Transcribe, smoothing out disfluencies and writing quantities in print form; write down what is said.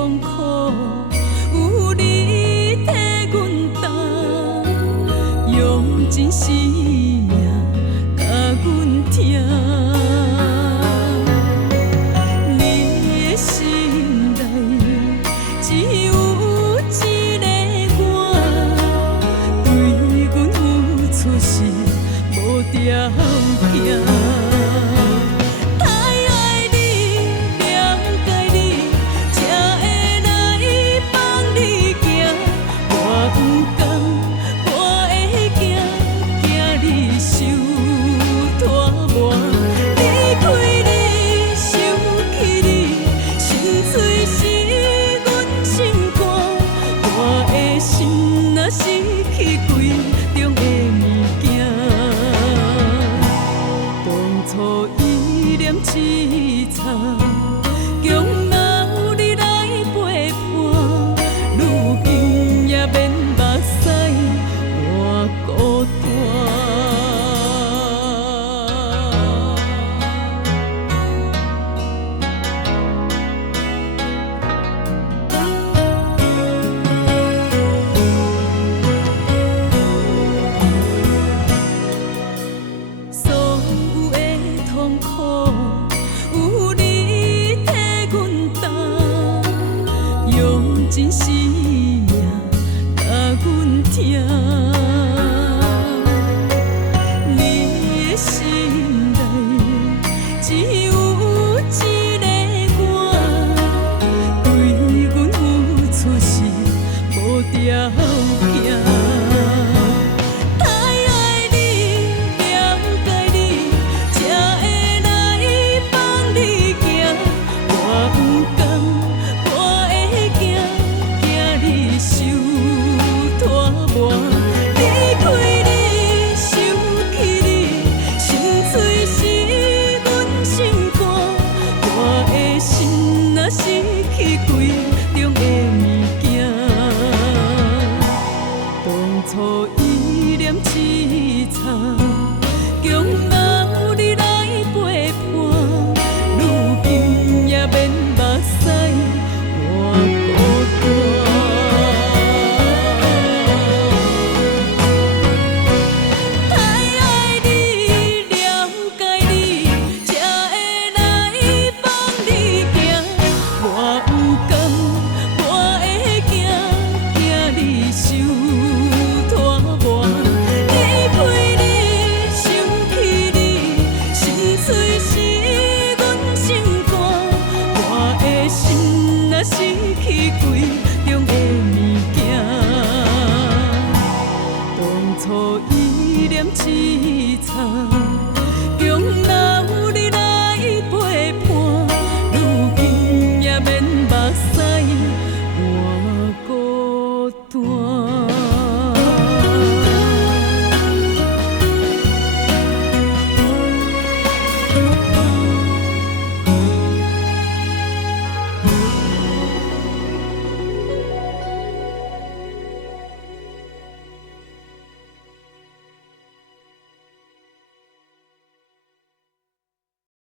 痛苦，有你替阮担，用尽生命甲阮疼。你的心内只有一个我，对阮付出是无条件。尽生命甲阮疼，你的心内只有一个我，对阮付出是无条件。初意念凄惨，强熬你来陪伴，如今也免目屎我孤单。太爱你，了解你，才会来帮你行。我不甘，我会行，惊你受。失去贵重的物件，当初意念凄惨。